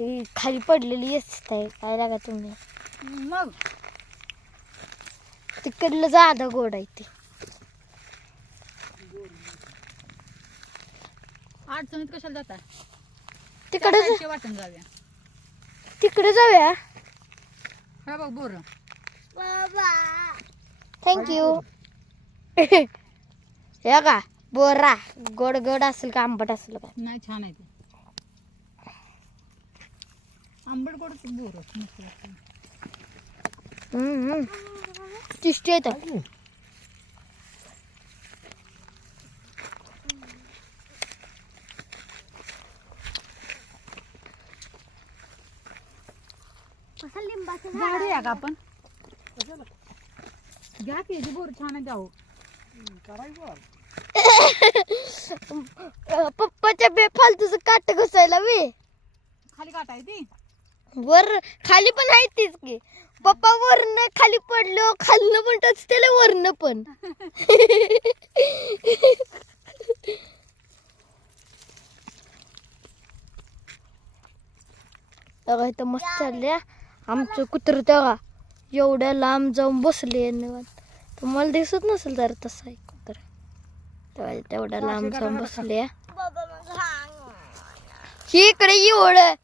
ही खाली पडलेली असत आहे काय लागा तुम्ही मग तिकडलं जादा गोड आहे ते अडचणीत कशाला जाता तिकडे वाटून जाऊया तिकडे जाऊया हा बघ बोर थँक्यू हे का बोरा गोड गोड असेल का आंबट असेल का नाही छान आहे ते आंबट गोड बोर टेस्टी येतं झाड आहे का आपण घ्या की जी बोर छान आहे जाऊ पप्पाच्या बेफालतूच काट घुसायला वे खाली काटा आहे ती वर खाली पण आहे तीच की पप्पा वरनं खाली पडलो खालनं पण टच त्याला वरनं पण बघा इथं मस्त चालल्या आमचं कुत्र तेव्हा एवढ्या लांब जाऊन बसले तुम्हाला दिसत नसेल जर तसं आहे कुत्र तेव्हा तेवढ्या लांब जाऊन बसले ही इकडे एवढं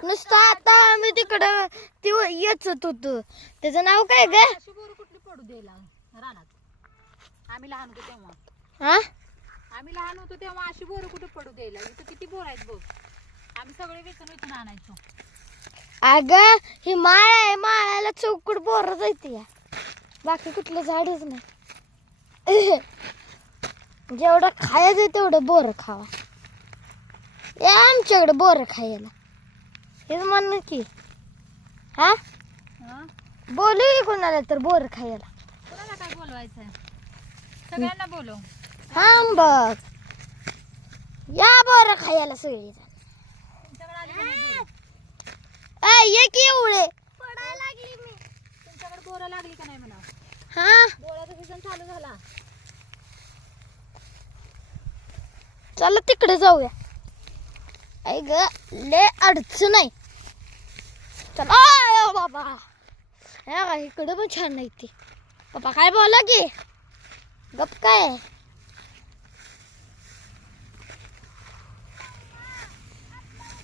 नुसतं आता आम्ही तिकडं ती येचत होतो त्याचं नाव काय ग अशी बोर कुठली पडू द्यायला रानात आम्ही लहान होतो तेव्हा हा आम्ही लहान होतो तेव्हा अशी बोर कुठे पडू द्यायला इथं किती बोर आहेत बघ आम्ही सगळे वेचून वेचून आणायचो अगं ही माळ आहे माळाला चौकट बोर जायते या बाकी कुठलं झाडच नाही जेवढं खायचं तेवढं बोर खावा या आमच्याकडे बोर खायला हेच म्हण की हा बोलू की कोणाला तर बोर खायला कोणाला काय बोलवायचं सगळ्यांना बोलव हा बघ या बोर खायला सगळी तुमच्याकडे आली का नाही बोरं? ये की एवढे पडायला लागली मी तुमच्याकडे बोरं लागली का नाही म्हणा हा बोराचा सीझन चालू झाला चला तिकडे जाऊया आई ग ले अडचण आहे चला आय बाबा हे का इकडे पण छान नाही ती पप्पा काय बोला की गप काय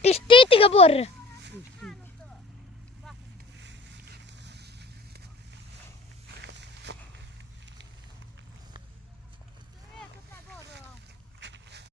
टेस्टी येते का बोर